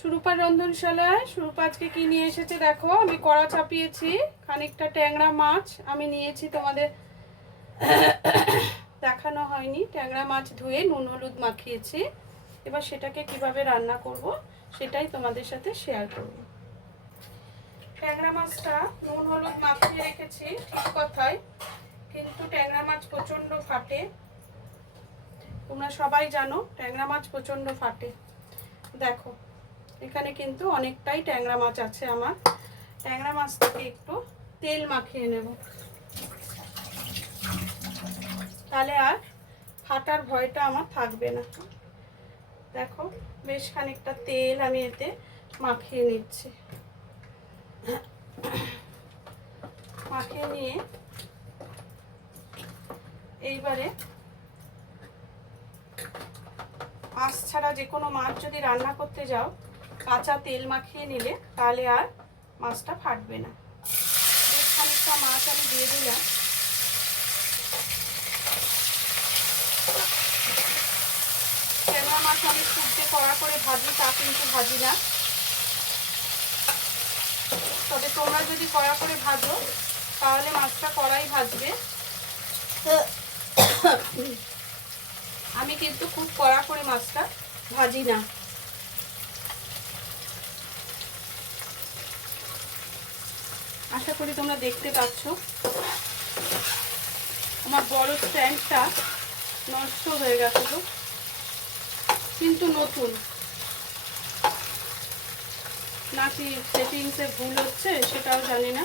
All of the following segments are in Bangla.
সুরূপার রন্ধনশালায় সুরূপা আজকে কি নিয়ে এসেছে দেখো। আমি কড়া চাপিয়েছি, খানিকটা ট্যাংরা মাছ আমি নিয়েছি, তোমাদের দেখানো হয়নি। ট্যাংরা মাছ ধুয়ে নুন হলুদ মাখিয়েছি। এবার সেটাকে কিভাবে রান্না করব সেটাই তোমাদের সাথে শেয়ার করব। ট্যাংরা মাছটা নুন হলুদ মাখিয়ে রেখেছি ঠিক কথাই, কিন্তু ট্যাংরা মাছ প্রচণ্ড ফাটে। তোমরা সবাই জানো ট্যাংরা মাছ প্রচণ্ড ফাটে। দেখো এখানে কিন্তু অনেকটাই ট্যাংরা মাছ আছে আমার। ট্যাংরা মাছটাকে একটু তেল মাখিয়ে নেব, তাহলে আর ফাটার ভয়টা আমার থাকবে না। দেখো বেশ খানিকটা তেল আমি এতে মাখিয়ে নিচ্ছি। মাখিয়ে নিয়ে এইবারে মাছ ছাড়া যে কোনো মাছ যদি রান্না করতে যাও, কাঁচা তেল মাখিয়ে নিলে তাহলে আর মাছটা ফাটবে না। বেশ খানিকটা মাছ আমি দিয়ে দিলাম। ট্যাংরা মাছ আমি খুব যে কড়া করে ভাজি তা কিন্তু ভাজি না, তবে তোমরা যদি কড়া করে ভাজো তাহলে মাছটা কড়াই ভাজবে। আমি কিন্তু খুব কড়া করে মাছটা ভাজি না। আশা করি তোমরা দেখতে পাচ্ছ। আমার বড় স্ট্যান্ডটা নষ্ট হয়ে গেছে তো, কিন্তু নতুন নাকি সেটিংসে ভুল হচ্ছে সেটাও জানি না।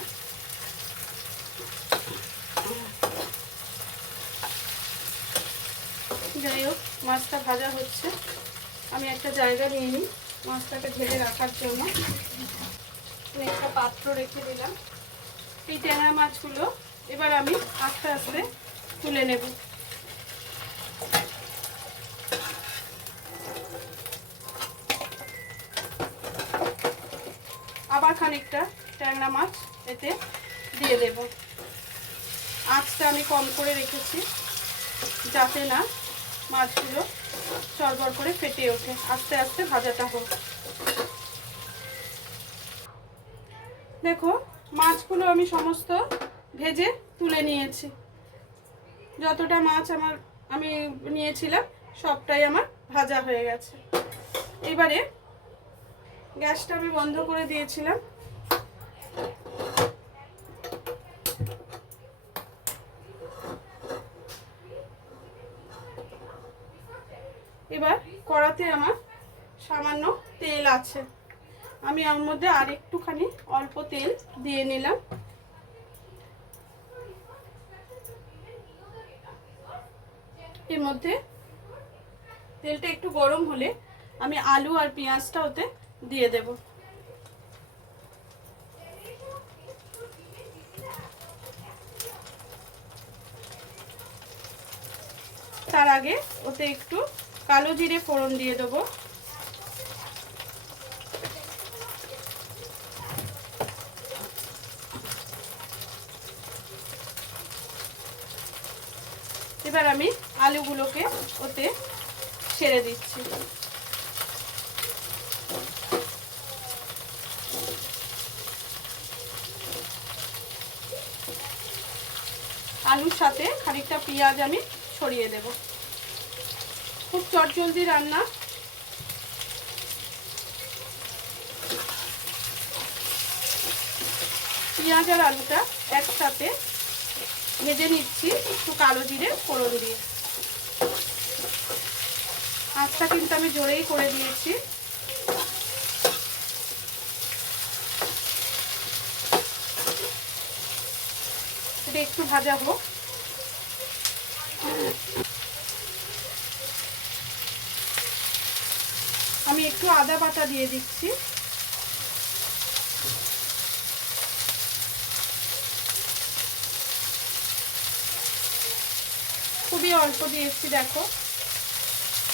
যাই হোক, মাছটা ভাজা হচ্ছে। আমি একটা জায়গা নিয়ে নিই মাছটাকে ঢেলে রাখার জন্য। একটা পাত্র রেখে দিলাম। এই ট্যাংরা মাছগুলো এবার আমি আস্তে আস্তে তুলে নেব। আবার খানিকটা ট্যাংরা মাছ এতে দিয়ে দেব। আঁচটা আমি কম করে রেখেছি যাতে না মাছগুলো চড়বড় করে ফেটে ওঠে। আস্তে আস্তে ভাজাটা হোক। দেখো মাছগুলো আমি সমস্ত ভেজে তুলে নিয়েছি। যতটা মাছ আমি নিয়েছিলাম সবটাই আমার ভাজা হয়ে গেছে। এবারে গ্যাসটা আমি বন্ধ করে দিয়েছিলাম। এবার কড়াতে আমার সামান্য তেল আছে, আমি ওর মধ্যে আর একটুখানি অল্প তেল দিয়ে নিলাম। এর মধ্যে তেলটা একটু গরম হলে আমি আলু আর পেঁয়াজটা ওতে দিয়ে দেব। তার আগে ওতে একটু কালো জিরে ফোড়ন দিয়ে দেবো। এবার আমি আলুগুলোকে ওতে ছেড়ে দিচ্ছি। আলুর সাথে খানিকটা পেঁয়াজ আমি ছড়িয়ে দেব। খুব চটজলদি রান্না। পেঁয়াজ আর আলুটা একসাথে ভেজে নিচ্ছি একটু কালো জিরে ফোড়ন দিয়ে। আঁচটা কিন্তু আমি জোরেই করে দিয়েছি। এটা একটু ভাজা হোক। আমি একটু আদা বাটা দিয়ে দিচ্ছি। খুবই অল্প দিয়েছি দেখো।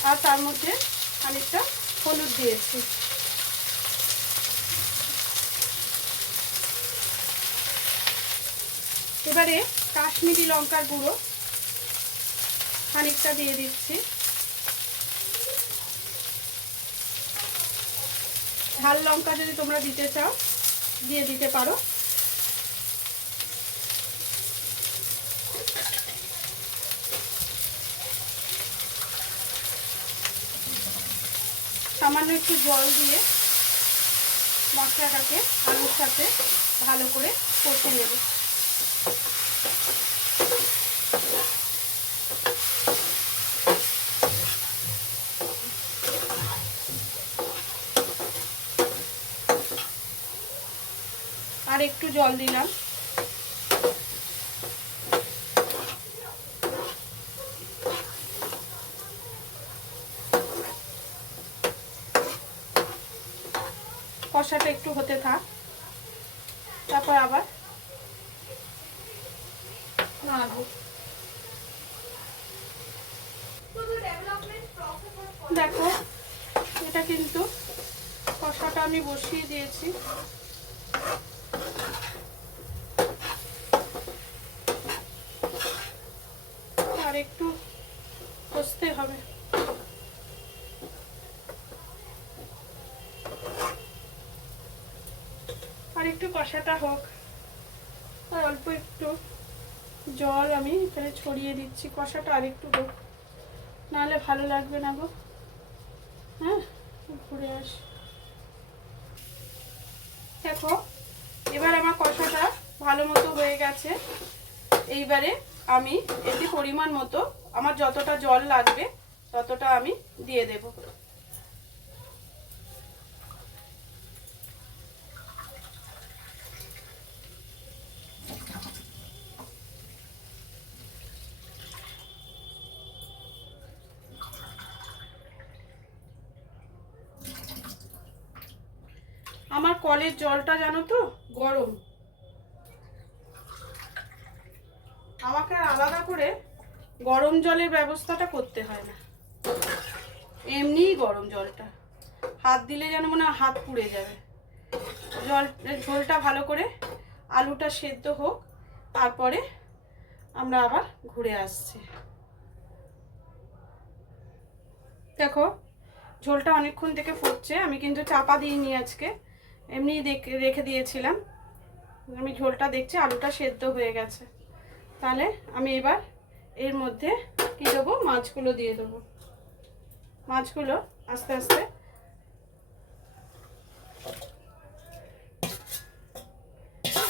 আর তার মধ্যে খানিকটা হলুদ দিয়েছি। এবারে কাশ্মীরি লঙ্কার গুঁড়ো খানিকটা দিয়ে দিচ্ছি। ঝাল লঙ্কা যদি তোমরা দিতে চাও দিয়ে দিতে পারো। সামান্য একটু জল দিয়ে মশলাটাকে আলুর সাথে ভালো করে কষে নেব। আর একটু জল দিলাম। কষাটা একটু হতে থাক, তারপর আবার নাড়বো। দেখো এটা কিন্তু কষাটা আমি বসিয়ে দিয়েছি। আর একটু কষতে হবে। আর একটু কষাটা হোক। আর অল্প একটু জল আমি এখানে ছড়িয়ে দিচ্ছি। কষাটা আর একটু হোক, নাহলে ভালো লাগবে না গো। হ্যাঁ, ঘুরে আস। দেখো এবার আমার কষাটা ভালো মতো হয়ে গেছে। এইবারে আমি এতে পরিমাণ মতো আমার যতটা জল লাগবে ততটা আমি দিয়ে দেব। আমার কলের জলটা জানো তো গরম, আমাকে আলাদা করে গরম জলের ব্যবস্থাটা করতে হয় না, এমনিই গরম জলটা। হাত দিলে যেন মনে হয় হাত পুড়ে যাবে। ঝোলটা ভালো করে আলুটা সেদ্ধ হোক, তারপরে আমরা আবার ঘুরে আসছি। দেখো ঝোলটা অনেকক্ষণ থেকে ফুটছে। আমি কিন্তু চাপা দিইনি আজকে, এমনি রেখে দিয়েছিলাম। আমি ঝোলটা দেখছি আলুটা সেদ্ধ হয়ে গেছে। তাহলে আমি এবার এর মধ্যে কি দেবো, মাছগুলো দিয়ে দেবো। মাছগুলো আস্তে আস্তে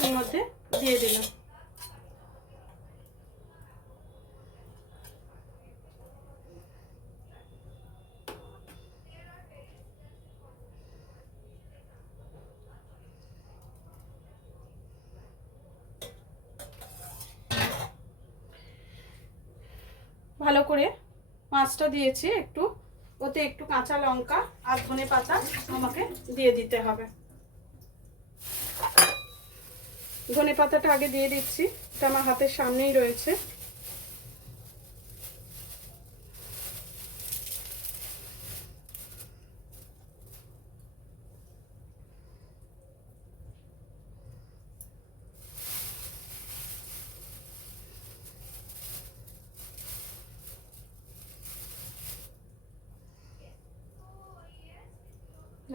এর মধ্যে দিয়ে দিলাম। ভালো করে মাছটা দিয়েছি, একটু ওতে একটু কাঁচা লঙ্কা আর ধনেপাতা আমাকে দিয়ে দিতে হবে। ধনেপাতাটা আগে দিয়ে দিচ্ছি, এটা আমার হাতের সামনেই রয়েছে।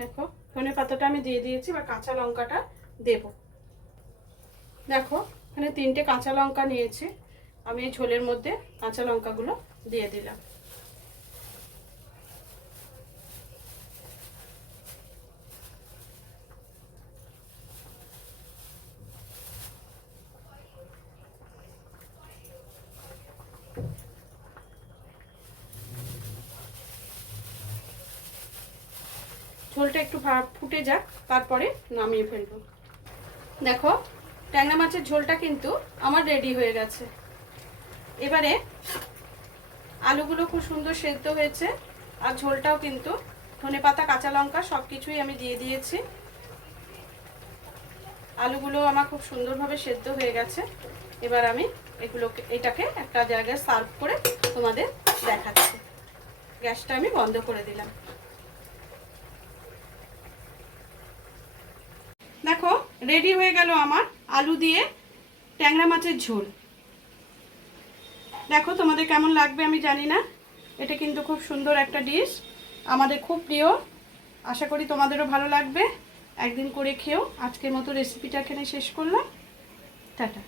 দেখো ধনেপাতাটা আমি দিয়ে দিয়েছি, বা কাঁচা লঙ্কাটা দেব। দেখো এখানে 3টে কাঁচা লঙ্কা নিয়েছি, আমি এই ঝোলের মধ্যে কাঁচা লঙ্কাগুলো দিয়ে দিলাম। ঝোলটা একটু ফুটে যাক, তারপরে নামিয়ে ফেলবো। দেখো ট্যাংরা মাছের ঝোলটা কিন্তু আমার রেডি হয়ে গেছে। এবারে আলুগুলো খুব সুন্দর সেদ্ধ হয়েছে, আর ঝোলটাও কিন্তু ধনেপাতা কাঁচা লঙ্কা সব কিছুই আমি দিয়ে দিয়েছি। আলুগুলো আমার খুব সুন্দরভাবে সেদ্ধ হয়ে গেছে। এবার আমি এটাকে একটা জায়গায় সার্ভ করে তোমাদের দেখাচ্ছি। গ্যাসটা আমি বন্ধ করে দিলাম। দেখো রেডি হয়ে গেল আমার আলু দিয়ে ট্যাংরা মাছের ঝোল। দেখো তোমাদের কেমন লাগবে আমি জানি না, এটা কিন্তু খুব সুন্দর একটা ডিশ, আমাদের খুব প্রিয়। আশা করি তোমাদেরও ভালো লাগবে। একদিন করে খেও। আজকের মতো রেসিপিটা এখানে শেষ করলাম। টাটা।